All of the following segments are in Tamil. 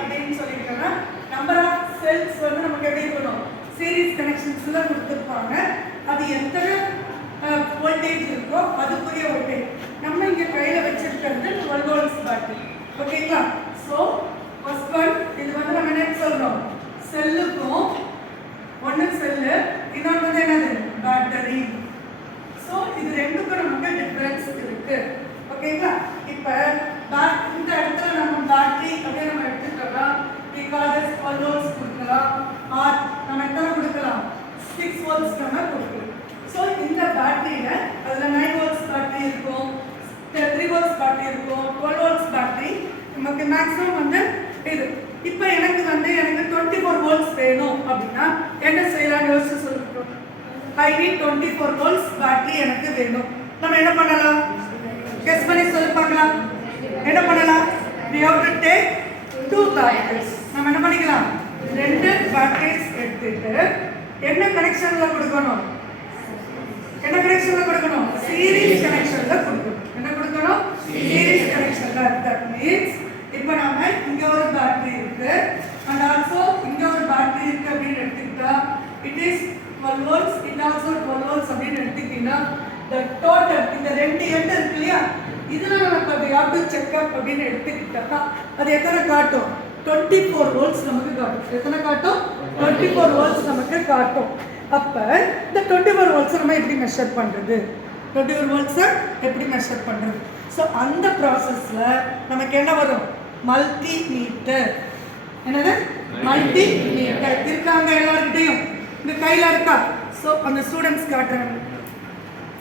அப்படின்னு சொல்லியிருக்காங்கன்னா நம்பர் ஆஃப் செல்ஸ் வந்து நமக்கு எப்படி இருக்கணும், சீரிஸ் கனெக்ஷன்ஸ்ல கொடுத்துருப்பாங்க. அது எத்தனை வோல்டேஜ் இருக்கோ அதுக்குரிய வோல்டேஜ். நம்ம இங்க கையில வச்சிருக்கிறது 12 வோல்ட்ஸ் பேட்டரி. ஓகேங்களா? ஸோ ஃபர்ஸ்ட் ஒன் இது வந்து நம்ம என்ன சொல்றோம், செல்லுக்கும் ஒன்று செல்லு, இன்னொன்று வந்து என்னது பேட்டரி. ஸோ இது ரெண்டுக்கும் நமக்கு டிஃபரன்ஸ் இருக்கு. ஓகேங்களா? இப்போ இந்த இடத்துல நம்ம பேட்டரி அப்படியே நம்ம எடுத்துட்டோம்னா பிகாஸ் 12 வோல்ட்ஸ் கொடுக்கலாம், ஆர் நம்ம எத்தனை கொடுக்கலாம், 6 வோல்ட்ஸ் நம்ம கொடுக்கலாம். ஸோ இந்த பேட்டரியில அதில் 9 வோல்ட்ஸ் பேட்டரி இருக்கும், 3 வோல்ட்ஸ் பேட்டரி இருக்கும், 12 வோல்ட்ஸ் பேட்டரி நமக்கு மேக்ஸிமம் வந்து இது. இப்போ எனக்கு 24 வோல்ட்ஸ் வேணும் அப்படின்னா என்ன செய்யலாம் யோசிச்சு சொல்லிட்டோம். I need 24 வோல்ட்ஸ் பேட்டரி எனக்கு வேணும். நம்ம என்ன பண்ணலாம், கெஸ் பண்ணி சொல்லி பார்க்கலாம். என்ன பண்ணலாம், we have to take 2 batteries. நம்ம என்ன பண்ணிக்கலாம், 2 batteries எடுத்துட்டு என்ன கனெக்ஷன்ல கொடுக்கணும், என்ன கனெக்ஷன்ல கொடுக்கணும், சீரிஸ் கனெக்ஷன்ல கொடுக்கணும். என்ன கொடுக்கணும், சீரிஸ் கனெக்ஷன்ல. that means இப்போ நாம இங்க ஒரு பேட்டரி இருக்கு and also இங்க ஒரு பேட்டரி இருக்கு அப்படின்னு எடுத்துக்கிட்டா it is 12 volts, it also 12 volts அப்படின்னு எடுத்துக்கிட்டீங்கன்னா the total இந்த ரெண்டு எண்ட் இருக்கு இல்லையா, இதுல நம்ம we have to check up அப்படின்னு எடுத்துக்கிட்டா அது எத்தனை காட்டும், 24 volts நமக்கு காட்டும். எத்தனை காட்டும், 24 volts நமக்கு காட்டும். அப்ப இந்த 24 volts நம்ம எப்படி மெஷர் பண்றது, 24 volts எப்படி மெஷர் பண்றது. ஸோ அந்த ப்ராசஸ்ல நமக்கு என்ன வரும், மல்டிமீட்டர். என்னது, மல்டிமீட்டர் இருக்காங்க எல்லார்கிட்டையும், இந்த கையில இருக்கா. ஸோ அந்த ஸ்டூடெண்ட்ஸ் காட்டுறாங்க,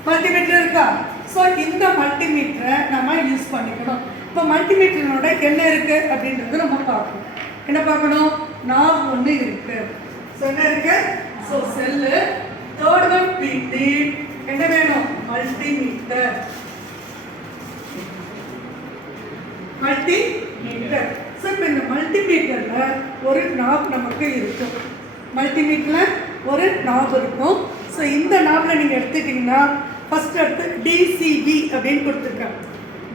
மல்டிமீட்டர் இருக்கா. ஸோ இந்த மல்டிமீட்டரை நம்ம யூஸ் பண்ணிக்கணும். இப்போ மல்டிமீட்டரோட என்ன இருக்கு அப்படின்றது நம்ம பார்க்கணும். என்ன பார்க்கணும், நாப் ஒன்று இருக்கு. ஸோ என்ன இருக்கு, ஸோ செல்லு. தேர்ட் ஒன் பிடி, என்ன வேணும், மல்டிமீட்டர். மல்டிமீட்டர். ஸோ இப்போ இந்த மல்டிமீட்டர்ல ஒரு நாப் நமக்கு இருக்கும். மல்டிமீட்டர்ல ஒரு நாப் இருக்கும். ஸோ இந்த நாப்ல நீங்க எடுத்துட்டீங்கன்னா ஃபர்ஸ்ட் எடுத்து டிசிபி அப்படின்னு கொடுத்துருக்காங்க.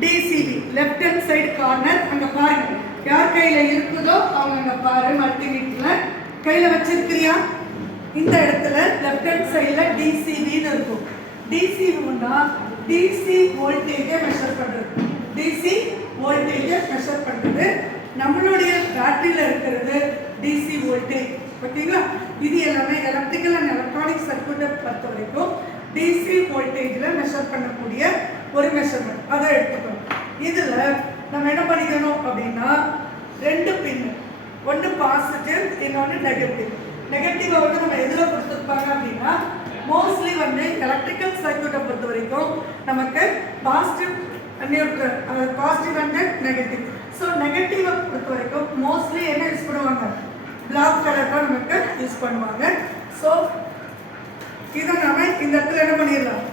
DCP left hand side corner, அங்க பாருங்க யார் கையில இருக்குதோ அவங்க அங்க பாரு. மல்டிமீட்டர்ல கையில வச்சிருக்கிறியா, இந்த இடத்துல லெஃப்ட் ஹேண்ட் சைடுல டிசிபின்னு இருக்கும். டிசிபின்னா டிசி வோல்டேஜை மெஷர் பண்றது. டிசி வோல்டேஜை மெஷர் பண்றது. நம்மளுடைய பேட்டரியில இருக்கிறது டிசி வோல்டேஜ். ஓகேங்களா? இது எல்லாமே எலக்ட்ரிக்கல் அண்ட் எலக்ட்ரானிக் சர்க்யூட்டை பொறுத்த வரைக்கும் டிசி வோல்டேஜ்ல மெஷர் பண்ணக்கூடிய ஒரு மெஷர்மெண்ட். அதை எடுத்துக்கணும். இதுல நம்ம என்ன பண்ணிக்கணும் அப்படின்னா ரெண்டு பின், ஒன்று பாசிட்டிவ், இன்னொன்று நெகட்டிவ். நெகட்டிவை வந்து நம்ம எதில் கொடுத்துருப்பாங்க அப்படின்னா மோஸ்ட்லி வந்து எலக்ட்ரிக்கல் சர்க்யூட்டை பொறுத்த வரைக்கும் நமக்கு positive neutral, positive and negative. So நெகட்டிவை பொறுத்த வரைக்கும் மோஸ்ட்லி என்ன யூஸ் பண்ணுவாங்க, பிளாக் கலர் தான் நமக்கு யூஸ் பண்ணுவாங்க. ஸோ இதை நம்ம இந்த இடத்துல என்ன பண்ணிடலாம்,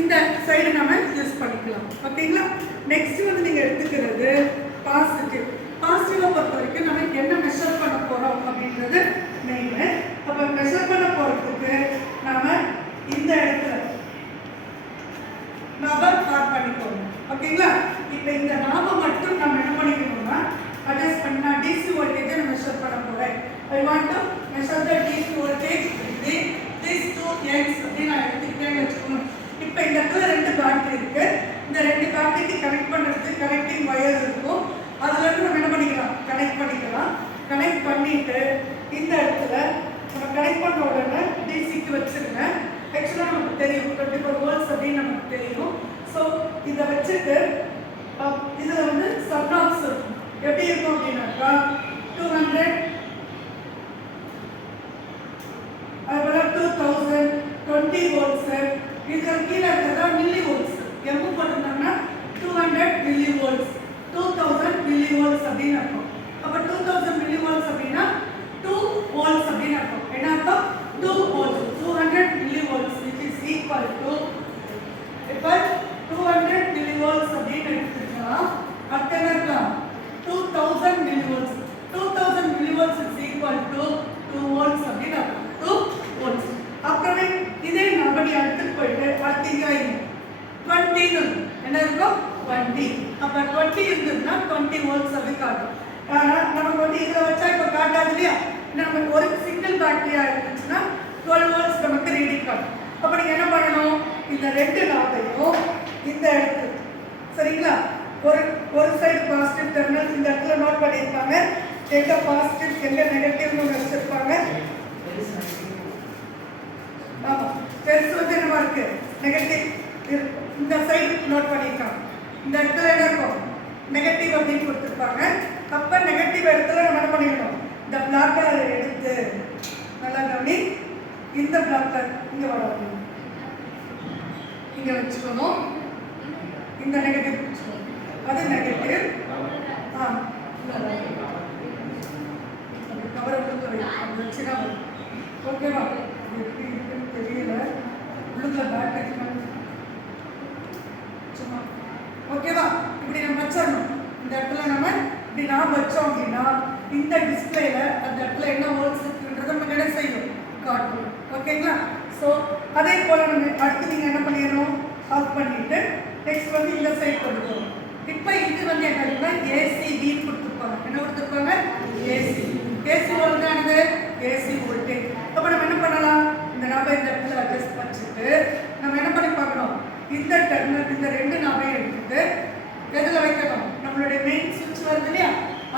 இந்த சைடு நம்ம யூஸ் பண்ணிக்கலாம். ஓகேங்களா? நெக்ஸ்ட் வந்து நீங்க எடுத்துக்கிறது பாசிட்டிவ். பாசிட்டிவை பொறுத்த வரைக்கும் நம்ம என்ன மெஷர் பண்ண போறோம் அப்படின்றது மெயின். அப்ப மெஷர் பண்ண போறதுக்கு நாம இந்த இடத்துல நாபை மார்க் பண்ணிக்கணும். ஓகேங்களா? இப்போ இந்த நாபை மட்டும் நம்ம என்ன பண்ணிக்கணும்னா அட்ஜஸ்ட் பண்ணா டிசி வோல்டேஜை நான் மெஷர் பண்ண போறேன். I want to measure the DC voltage with these two ends அப்படின்னு நான் எடுத்துக்கிட்டேன்னு வச்சுக்கணும். இப்போ இந்த இடத்துல ரெண்டு பேட்டரி இருக்கு. இந்த ரெண்டு பேட்டரிக்கு கனெக்ட் பண்ணுறதுக்கு கனெக்டிங் வயர் இருக்கும். அதுல இருந்து நம்ம என்ன பண்ணிக்கலாம், கனெக்ட் பண்ணிக்கலாம். கனெக்ட் பண்ணிட்டு இந்த இடத்துல நம்ம கனெக்ட் பண்ண உடனே டிசிக்கு வச்சிருங்க. ஆக்சுவலாக நமக்கு தெரியும் 24 வோல்ட்ஸ் அப்படின்னு நமக்கு தெரியும். ஸோ இதை வச்சுட்டு இதில் வந்து சப்நாப்ஸ் இருக்கும். எப்படி இருக்கும் அப்படின்னாக்கா 200, அதுபோல் 2000, 20 வோல்ட்ஸ். இதில் கீழே இருக்கிறதா மில்லி வோல்ட்ஸ். எவ்வளோ போட்டிருந்தாங்கன்னா 200 மில்லி வோல்ட்ஸ், 2000 மில்லி வோல்ட்ஸ் அப்படின்னு இருக்கும். அப்போ 2000 மில்லி வோல்ட்ஸ் அப்படின்னா 2 வோல்ட்ஸ் அப்படின்னு இருக்கும். என்ன அர்த்தம், 2 volts. 200 milli volts which is equal to, இப்போ 200 மில்லி வோல்ட்ஸ் அப்படின்னு எடுத்துக்கலாம். அடுத்த என்ன இருக்கலாம், 2000 milli volts. 2000 milli volts is equal to 2 volts அப்படின்னு இருக்கும். 2 வோல்ட்ஸ். அப்புறமே இதே நம்படி அடுத்து போயிட்டு அடுத்து இங்கே 20 என்ன இருக்கும் 20. அப்ப 20 இருந்ததுன்னா 20 volts அப்படி காட்டும். நமக்கு வந்து இதில் வச்சா இப்போ காட்டாது இல்லையா? நம்ம ஒரு சிங்கிள் பேட்டரியா இருந்துச்சுன்னா 12 volts நமக்கு ரீடிங் காட்டும். அப்போ நீங்கள் என்ன பண்ணணும், இந்த ரெண்டு நாட்டையும் இந்த இடத்துல சரிங்களா, ஒரு சைடு பாசிட்டிவ் டெர்மினல் இந்த இடத்துல நோட் பண்ணியிருப்பாங்க. எங்க பாசிட்டிவ் எங்க நெகட்டிவ்னு வச்சிருப்பாங்க. ஆமாம், பெருசு வந்து என்னவா இருக்கு நெகட்டிவ், இந்த சைடு நோட் பண்ணியிருக்காங்க. இந்த இடத்துல என்ன இருக்கும் நெகட்டிவ் அப்படின்னு கொடுத்துருப்பாங்க. அப்போ நெகட்டிவ் இடத்துல நம்ம என்ன பண்ணிக்கணும், இந்த பிளாக் கலர் எடுத்து நல்லா கவனி, இந்த பிளாக் கலர் இங்கே வரும், இங்கே வச்சுக்கணும். இந்த நெகட்டிவ் வச்சுக்கணும், அது நெகட்டிவ். கவரை வச்சுனா ஓகேவா? எப்படி இருக்குன்னு தெரியல, உள்ளுக்குள்ள பேக் அடிக்கணும் சும்மா. ஓகேவா? இப்படி நம்ம வச்சிடணும். இந்த இடத்துல நம்ம இப்படி நாம் வச்சோம் அப்படின்னா இந்த டிஸ்பிளேல அந்த இடத்துல என்ன வோல்ட்ஸ் இருக்குன்றதை நம்ம என்ன செய்யும் காட்டும். ஓகேங்களா? ஸோ அதே போல் நம்ம அடுத்து நீங்கள் என்ன பண்ணிடணும், ஆஃப் பண்ணிட்டு நெக்ஸ்ட் வந்து இந்த சைட் கொண்டு போகணும். இப்போ இது வந்து என்னன்னா ஏசிபி கொடுத்துருப்பாங்க. என்ன கொடுத்துருப்பாங்க? ஏசி. ஏசி வோல்டானது ஏசி வோல்டேஜ். அப்போ நம்ம என்ன பண்ணலாம், இந்த நாபை இந்த இடத்துல அட்ஜஸ்ட் வச்சுட்டு நம்ம என்ன பண்ணி பார்க்கணும், இந்த டெர்மினல் இந்த ரெண்டு நாபையும் எடுத்துட்டு எதில் வைக்கணும், நம்மளுடைய மெயின் சுவிட்ச் வருது இல்லையா,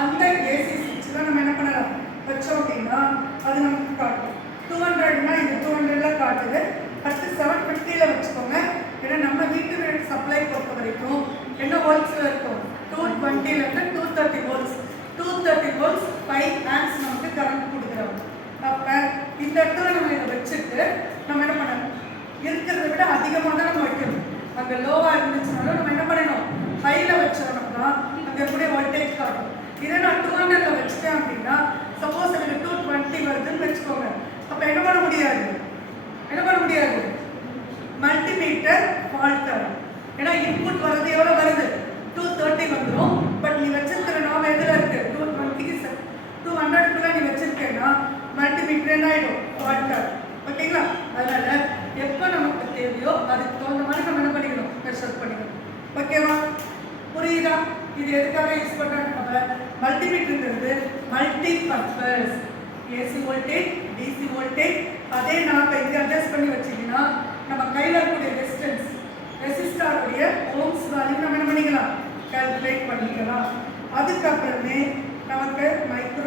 அந்த ஏசி சுவிட்சில் நம்ம என்ன பண்ணலாம் வச்சோம் அப்படின்னா அது நமக்கு காட்டும். 200னா இது 200ல காட்டுது. அடுத்து 750ல வச்சுக்கோங்க. ஏன்னா நம்ம வீட்டு சப்ளை பொறுத்த வரைக்கும் என்ன வோல்ட்ஸில் இருக்கும், 220லேருந்து 230 வோல்ட்ஸ். 230 வோல்ட்ஸ் 5 ஆம்ப்ஸ் நமக்கு கரண்ட் கொடுக்குறோம். அப்போ இந்த இடத்துல நம்ம இதை வச்சுட்டு நம்ம என்ன பண்ணணும், இருக்கிறத விட அதிகமாக தான் நம்ம வைக்கணும். அங்கே லோவாக இருந்துச்சுனாலும் நம்ம என்ன பண்ணணும், ஹையில் வச்சோம்னா அங்கே இருக்கக்கூடிய வோல்டேஜ் காட்டும். இதை நான் 200ல வச்சுட்டேன் அப்படின்னா சப்போஸ் எனக்கு 220 வருதுன்னு வச்சுக்கோங்க. அப்போ என்ன பண்ண முடியாது, மல்டிமீட்டர் ஃபால்ட் ஆகும். ஏன்னா இன்புட் வருது எவ்வளோ வருது, 230 வந்துடும். பட் நீ வச்சிருக்கிற நாம எதில் இருக்கு, 220 200க்குள்ள நீ வச்சிருக்கேன்னா மல்டிமீட்டர் என்ன ஆகிடும், ஃபால்ட் ஆகும். ஓகேங்களா? அதனால எப்போ நமக்கு தேவையோ அதுக்கு தகுந்த மாதிரி நம்ம என்ன பண்ணிக்கணும், மெஷர் பண்ணிக்கணும். ஓகேவா? புரியுதா? இது எதுக்காக யூஸ் பண்ணுறாங்க, மல்டிமீட்டருங்கிறது multi purpose. AC voltage, DC voltage, அதே நாம இங்கே அட்ஜஸ்ட் பண்ணி வச்சிங்கன்னா நம்ம கையில் இருக்கக்கூடிய ரெசிஸ்டாருடைய ஓம்ஸ் வேல்யூ நம்ம என்ன பண்ணிக்கலாம், கால்குலேட் பண்ணிக்கலாம். அதுக்கப்புறமே நமக்கு மைக்ரோ